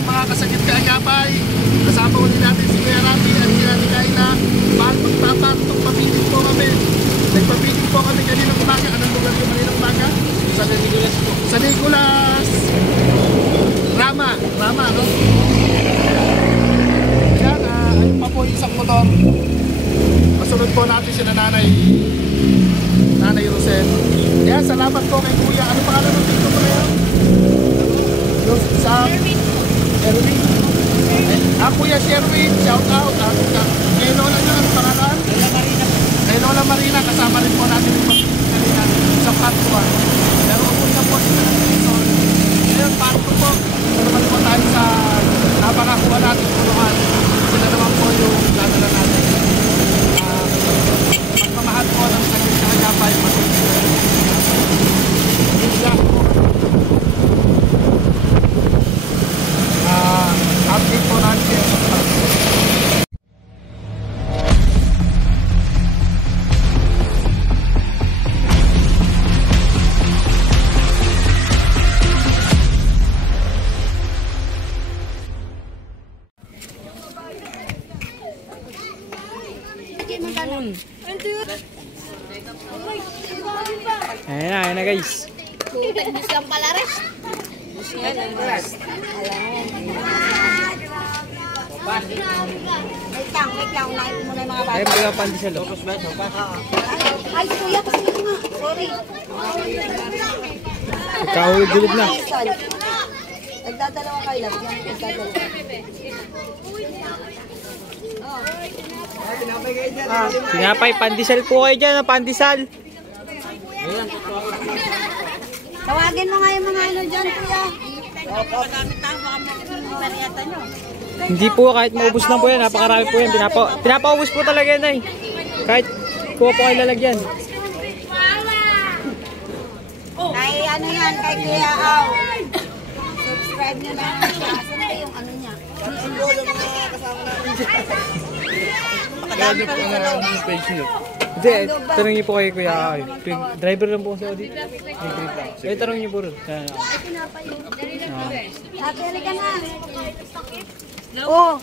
lahat mga kasagit kaagapay. Kasama ulit natin si Kuya Rafi at si Ate Kayla. Mahal magpapatong papiling po kami. Nagpapiling po kami kaninang umaga. Anong lugar yung kaninang umaga? Sa Nicolas po. Sa Nicolas. Rama, no? Ayan, ayun pa po isang motor. Masunod po natin si Nanay Rosel. Ayan, salamat po kay Kuya. Ano pangalan ng dito po na yan? Sa Erwin. Kuya Sherwin, shout out. Kay Lola nyo, ano pangalan? Kay Lola Marina, kasama rin po natin yung kanina sa part 1. Pero upunta po si Manang. Ngayon, part 2 po. Ito naman po tayo sa napakakuha natin tulungan. Sila naman po yung dadala natin. Magmamahal po ng saglit na hagapay. Update po natin. Ayan na guys. Gusto ang palares. Wait lang. Unahin mo muna yung mga bata. Ayun, bigyan pandesal. Ay, kuya, kasi ito nga. Sorry. Kahulog-gulog na. Nagdadalawa kayo lang. Nagdadalawa. Sinapay, pandesal po kayo dyan. Pandesal. Tawagin mo nga yung mga ano dyan, kuya. Hindi po, kahit maubos lang po yan. Napakarami po yan. Pinapaubos po talaga yan ay. Kahit kuha po kayo lalagyan. Kay ano yan, kay Kuya Aw. Subscribe nyo na siya. Saan ba yung ano niya? Kadami pa rin sa loob. Hindi, tanong niyo po kayo kuya. Driver lang po kasi ako dito. Eh, tanong niyo po rin. Ate, halika na. Oh,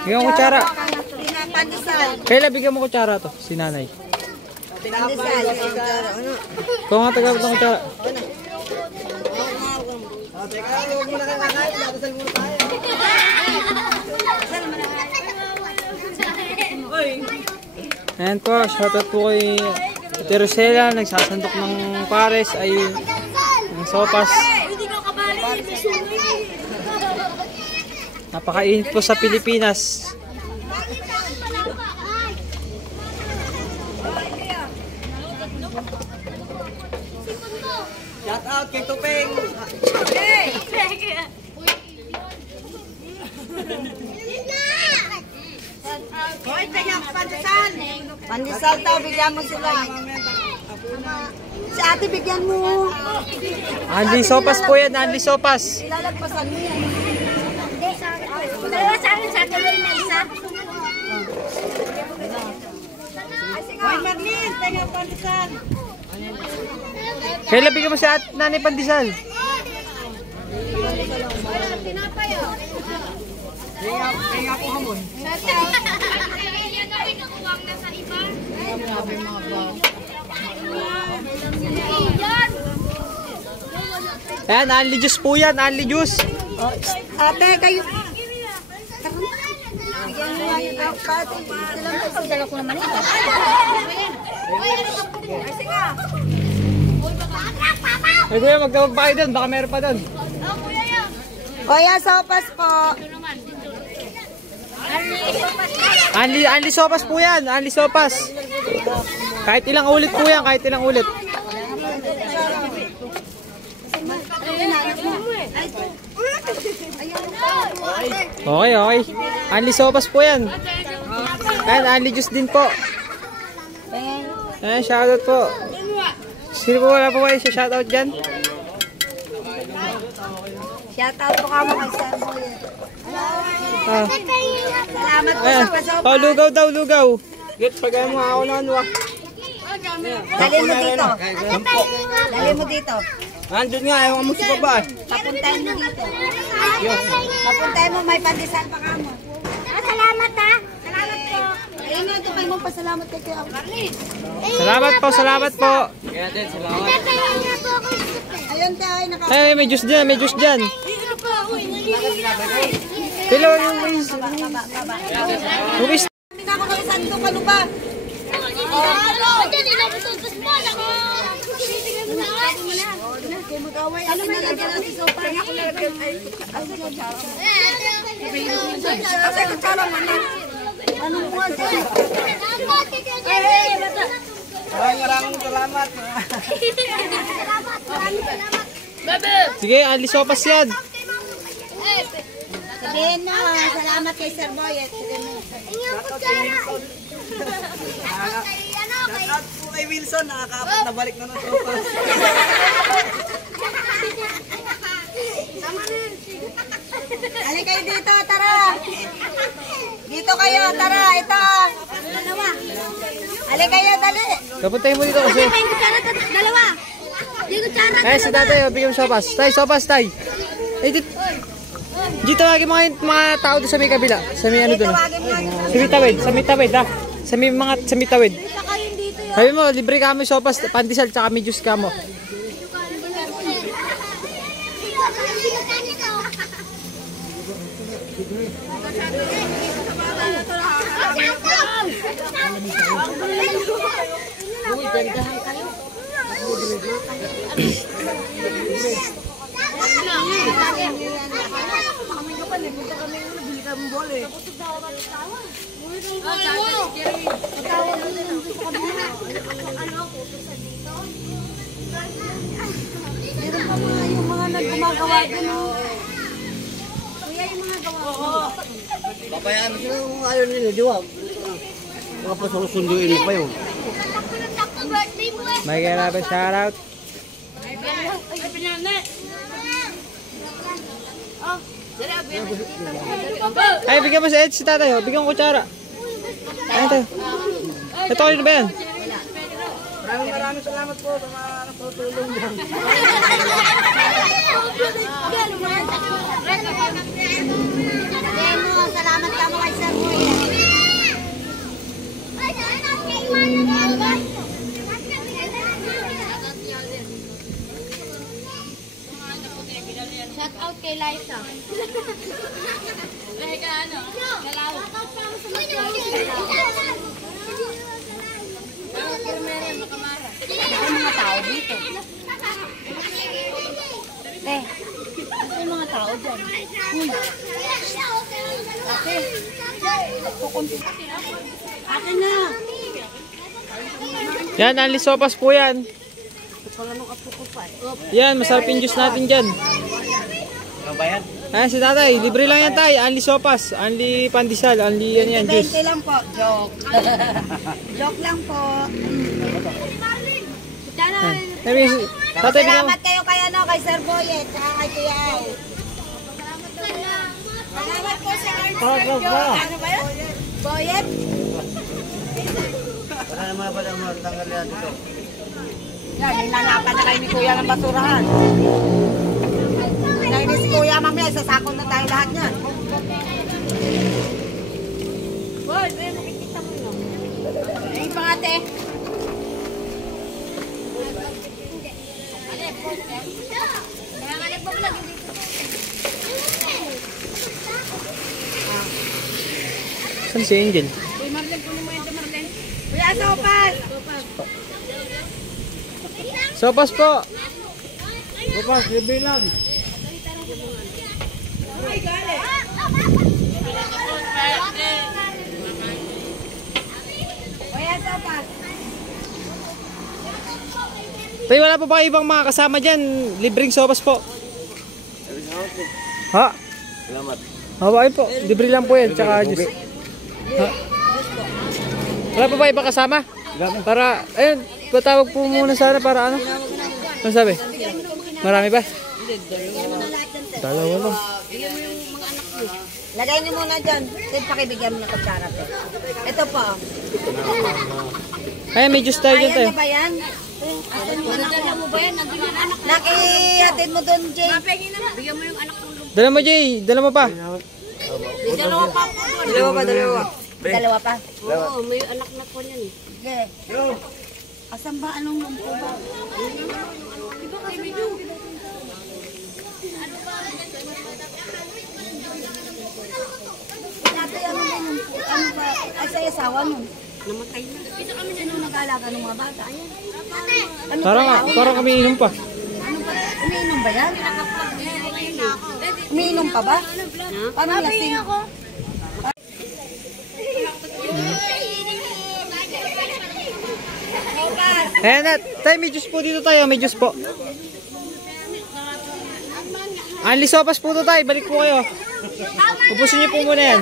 Bigyan mo kutsara. Pandesal. Kailan bigyan mo kutsara to? Si nanay. Pandesal. Ikaw nga taga ng kutsara. Ayan po, shoutout po kay Ate Rosela, nagsasandok ng pares ay ng sopas. Napakainit po sa Pilipinas. Shout out kay Tupeng. Hoy, kanyang pandesal. Pandesal daw, bigyan mo sila. Si ate, bigyan mo. Anli sopas po yan, anli sopas. Ilalagpasan mo yan. Dalawa sa akin, sa akin na isa. Hoy, Marlene, kanyang pandesal. Kailan bigyan mo sa nanay pandesal? Pinapayo. Kaya po hamon. Ayan, anli juice po yan, anli juice. Ate, kayo. Bigyan mo nga yung pati. Pagdala ko naman ito. Ay kuya, magdawag pa kayo doon, baka meron pa doon. Kuya, sopas po. Anli sopas po yan, anli sopas. Kahit ilang ulit po yan, kahit ilang ulit. Okay, okay. Anli sopas po yan. Ayan, anli juice din po. Ayan, shoutout po. Sino po wala po kayo sa shoutout dyan? Shoutout po kamo kay Sir Boy. Salamat po Ayan. sa sopas. Oh, lugaw daw, lugaw. Get, pagay mo ako na ano ah. Dalhin mo dito. Dalhin mo dito. Andun nga, ewan mo sa baba. Papuntahin mo dito. Papuntahin mo, may pandesal pa ka mo. Salamat ha. Salamat po. Ayun nga, ito kayo mo pasalamat kay Kuya Au. Salamat po, salamat po. Kaya din, salamat. Natawa nga po ako. Ayun tayo, Ay, may juice dyan, may juice dyan. Dito po ako. Nagiging ako. Kailan yung may... Uwis. Hindi na ako ng santo, ano ba? Mag-away, ano na lang dyan natin sopa. Kasi kutsara man na. Anong mo dyan? Maraming salamat. Sige, ali sopas yan. Sabihin mo, salamat kay Sir Boy. Shoutout po kay Wilson, nakakaapat na balik na ng sopas. Dali kayo dito, tara. Dito kayo, tara. Ito. Ali kayo, dali. Kapuntahin mo dito kasi. Dalawa. Dito tsara. Ay, si tatay, bigyan mo sopas. Tay, sopas, tay. Ay, dito lagi mga tao doon sa may kabila. Sa may ano doon. Tawagin mo. Sa may tawid, sa may tawid ha. Sa may tawid. Sabi mo, libre ka mo sopas, pandesal, tsaka may juice ka mo. Meron pa mga yung mga nagumagawa dun. Kuya, yung mga gawa. Papayaan sila kung ayaw nila, di ba? Mga pasusunduin mo pa yun. Birthday mo eh. May kailangan shoutout. Ay, pinane. Ay, bigyan mo si Ed, si tatay. Oh. Bigyan ko kutsara. Ay, ito. Ito kayo na ba yan? Maraming salamat po sa mga nagtutulong dyan. Sabihin mo, salamat ka mo kay Sir Boy. Shout out kay Liza. Mega ano? Galaw. May mga tao dito. May mga tao dyan. Akin na. Yan, ali sopas po yan. Yan, masarap yung juice natin dyan. Ano ba yan? Ayan si tatay, libre lang yan tay. Anli sopas, anli pandesal, anli yan 20 juice. lang po. Joke. Joke lang po. Sabi, tatay, bigyan mo. Salamat kayo kay ano, kay Sir Boyet, saka kay Kuya Au. Salamat po sa Sergio. Ano ba yun? Boyet? Wala naman ba lang matanggal yan dito? Yan, hinanapan na kayo ni Kuya ng basurahan. Nainis si Kuya mamaya, sasakon na tayo lahat niyan. Boy, makikita mo yun. Ay, pangate. Saan si Angel? Kuya, sopas! Sopas po. Sopas, libre lang. Kuya, sopas! Tay, wala pa ba ibang mga kasama dyan? Libreng sopas po. Ha? Salamat. Hawain po. Libre lang po yan. Tsaka juice. Ha? Wala pa ba ibang kasama? Para, ayun, patawag po muna sana para ano? Ano sabi? Marami ba? Dalawa lang. Lagay niyo muna dyan. Then pakibigyan mo na kutsara. Ito po. Ay, may juice tayo dyan tayo. Ayan na ba yan? Dala mo ba yan? Nandun yung anak. Nakihatid mo doon, Jay. Bigyan mo yung anak mo. Dala mo, Jay. Dala mo pa. Dalawa pa po doon. Dalawa pa? Oo, may anak na po niyan eh. Sige. Asan ba? Anong lumpo ba? Diba kasi video? Dati ano ba lumpo? Ano ba? Ay, sa asawa nun. Namatay na. Isa kami na nung nag-aalaga ng mga bata. Ayan. Ano Parang kami inom pa. Ano ba? Umiinom ba yan? Umiinom pa ba? Paano lasing? Ayan na. Tayo, may juice po dito tayo. May juice po. Anli sopas po to tayo. Balik po kayo. Upusin niyo po muna yan.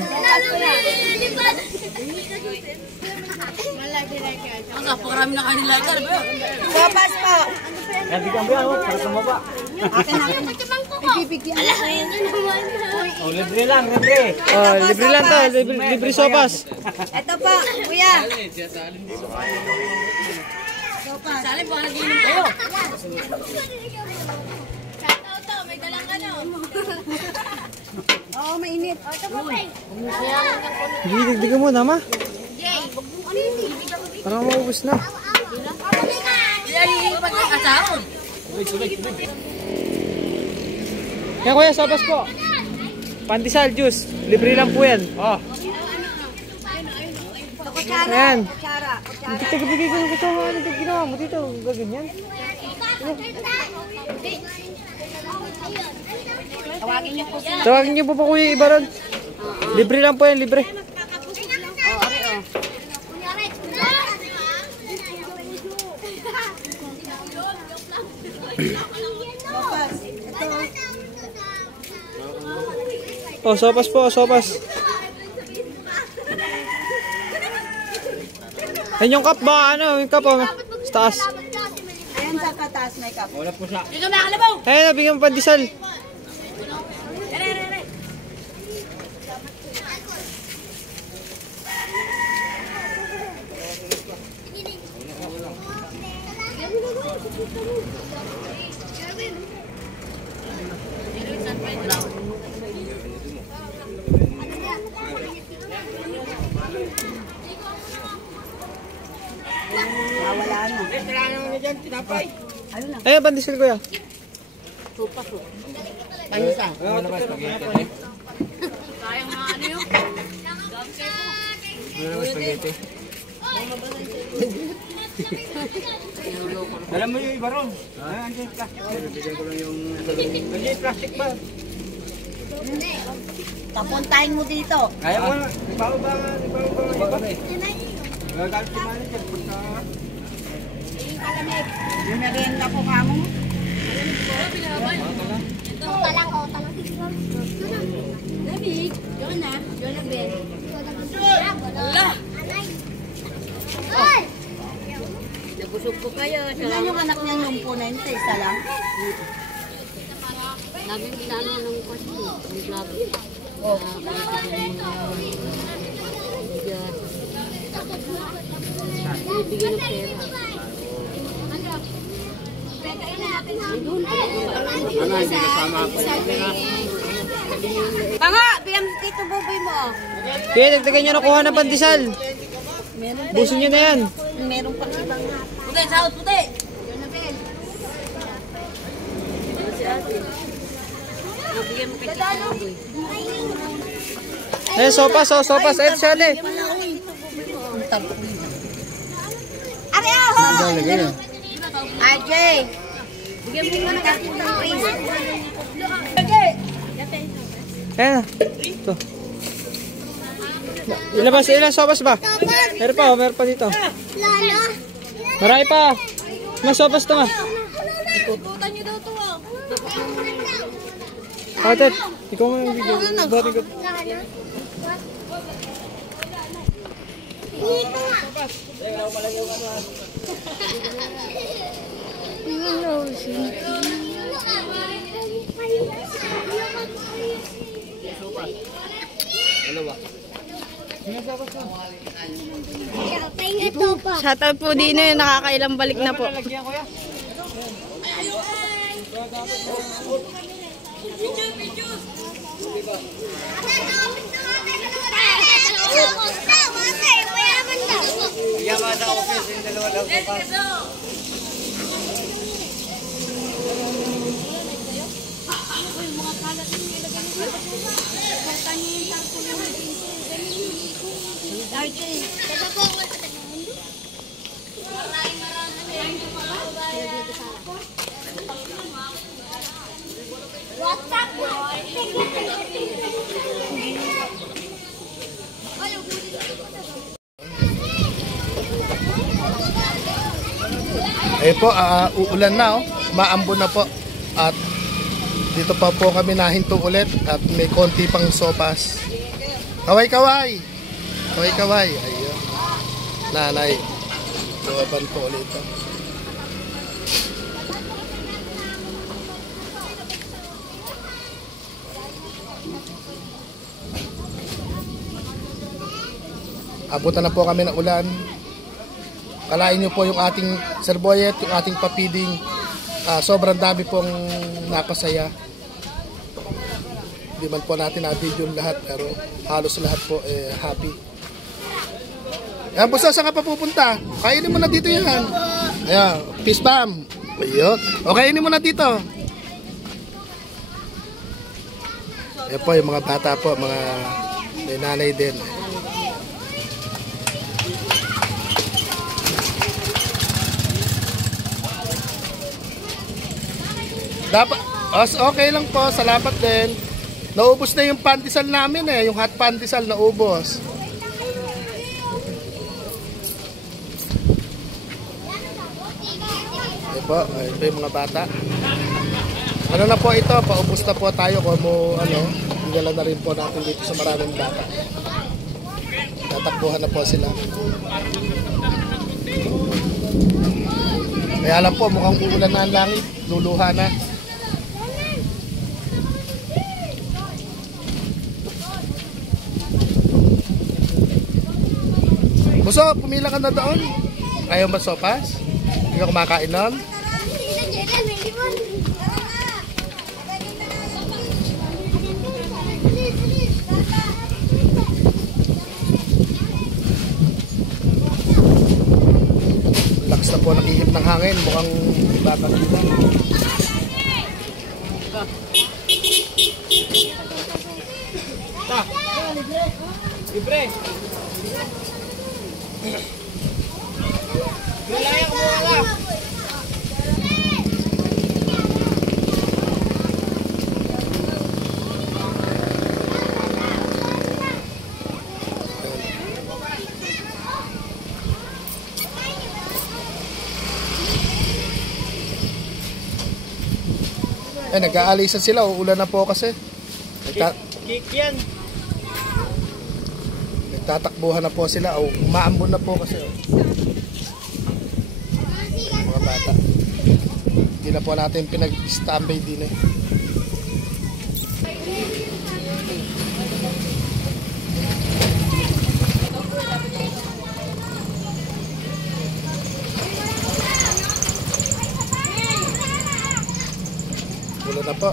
Napakarami na kanila ito. Sopas po. Bigyan mo yan, para tumaba. Akin na. Ibibigyan. Oh, libre lang, libre. Oh, libre lang to. Libre sopas. Ito po, kuya. Sopas. Sali po, nagiinom kayo. May dalang ano. Oo, mainit. Ito po, Peng. Digdigan mo na, ma. Parang maubos na. Kaya kuya, sopas po. Pandesal juice. Libre lang po yan. Oh. Kutsara. Ayan. Kutsara. Hindi ka bigay ko ng kasama. Ano ka ginawa mo dito? Gaganyan. Tawagin niyo po sila. Tawagin niyo po po kuya iba ron. Libre lang po yan, libre. Oh, sopas po, sopas. Ayun yung cup ba? Ano? Yung cup oh. Sa taas. Ayan sa kataas may cup. Wala po siya. Dito na kalabaw. Ayun, nabigyan mo pandesal. Wala na. Kailangan mo dyan, tinapay. Ayun, pandesal kuya. Tupas po. Panisa. Ano ba, spaghetti? Sayang na ano yun. Ano ba, spaghetti? Alam mo yung iba ron? Andiyan ka. Bibigyan ko lang yung... Andiyan plastic ba? Papuntahin mo dito. Kaya mo na. Ibaw ba? Gagalit si manager. Yung merienda po kamo mo. Lamig. Jonah Ben. Wala. Nagusog po kayo. Tignan yung anak niya yung punente. Isa lang. Naging ginano ng kwasi. Ang vlog. Oh. Bibigyan ng pera. Ano, hindi kasama ako. Tanga! Bigyan mo dito buboy mo. Kaya dagdagan nyo na kuha ng pandesal. Busin nyo na yan. Meron pang ibang puti, sahot puti. Bigyan mo kay Tito Buboy. Ayun, sopas, oh, sopas. Ayun, siya ate. Ari aho! RJ! Bigyan mo muna kay Tito Buboy. Ayan. Ito. Ilan sopas ba? Meron pa dito. Marami pa. Mas sopas to nga. Ikutan niyo daw to ah. Ate, ikaw mo yung video. Bakit ko? Ito Shoutout po din yun, nakakailang balik na po. Yaman sa office, yung dalawa daw pa. What's up, boy? Po, uulan na, oh. Maambon na po. At dito pa po kami nahinto ulit at may konti pang sopas. Kaway-kaway! Kaway-kaway! Ayun. Nanay. Luwaban po ulit. Abutan na po kami ng ulan. Kalain nyo po yung ating serboyet, yung ating papiding. Sobrang dami pong napasaya. Hindi man po natin na-video lahat, pero halos lahat po happy. Ayan, busa, saan ka pa pupunta? Kainin mo na dito yan. Ayan, peace bomb. Ayun. O, kainin mo na dito. Ayan po, yung mga bata po, mga may nanay din. Dapat, okay lang po, salamat din. Naubos na yung pandesal namin yung hot pandesal naubos. Ito po, ito yung mga bata. Ano na po ito, paubos na po tayo kung hingala na rin po natin dito sa maraming bata. Tatakbuhan na po sila. Kaya lang po, mukhang uulan na ang langit, luluha na. Buso, pumila ka na doon. Ayaw ba sopas? Hindi ka kumakain nun? Lakas na po ng ihip ng hangin. Mukhang bata na dito. Libre. Bilayang mo nga. Nag-aalisan sila. Uulan na po kasi. Kick yan. Nagtatakbuhan na po sila. Umaambon na po kasi. Mga bata. Hindi na po natin pinag-standby din Ulan na po.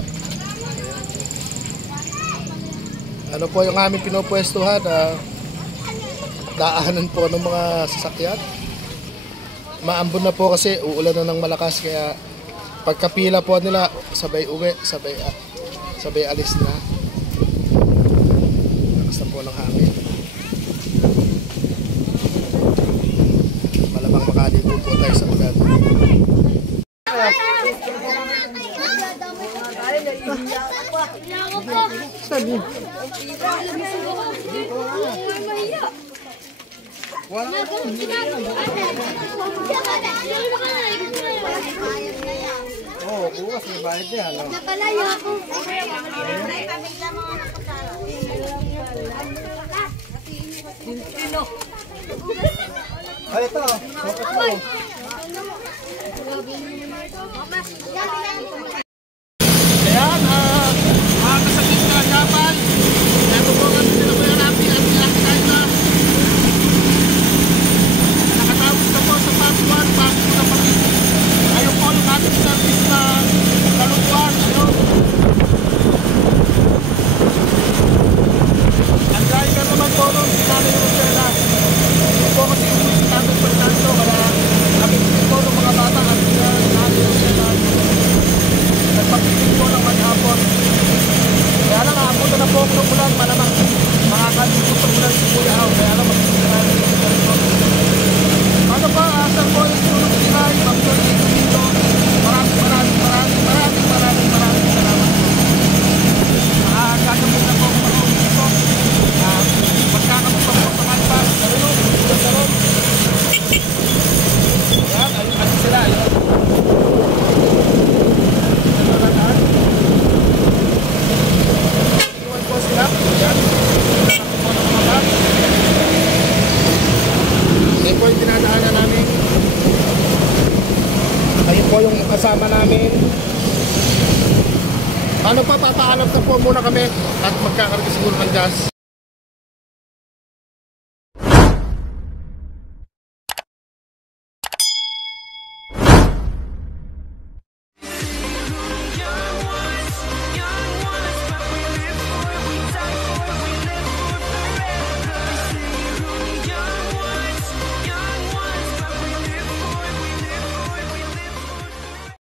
Ano po yung aming pinupwestuhan? Daanan po ng mga sasakyan. Maambon na po kasi uulan na ng malakas, kaya pagkapila po nila sabay uwi, sabay alis na. Lakas na po ng hangin. Malamang makaligo po tayo sa ulan. Sabi. Oo, bukas may bayad yan. Nakalayo ako. Ay, ito. Ayan, mga kasakit na dapat. Ito po ang sinabayan natin at pinakitahin na nakatapos maghahanap na po muna kami at magkakarga siguro ng gas.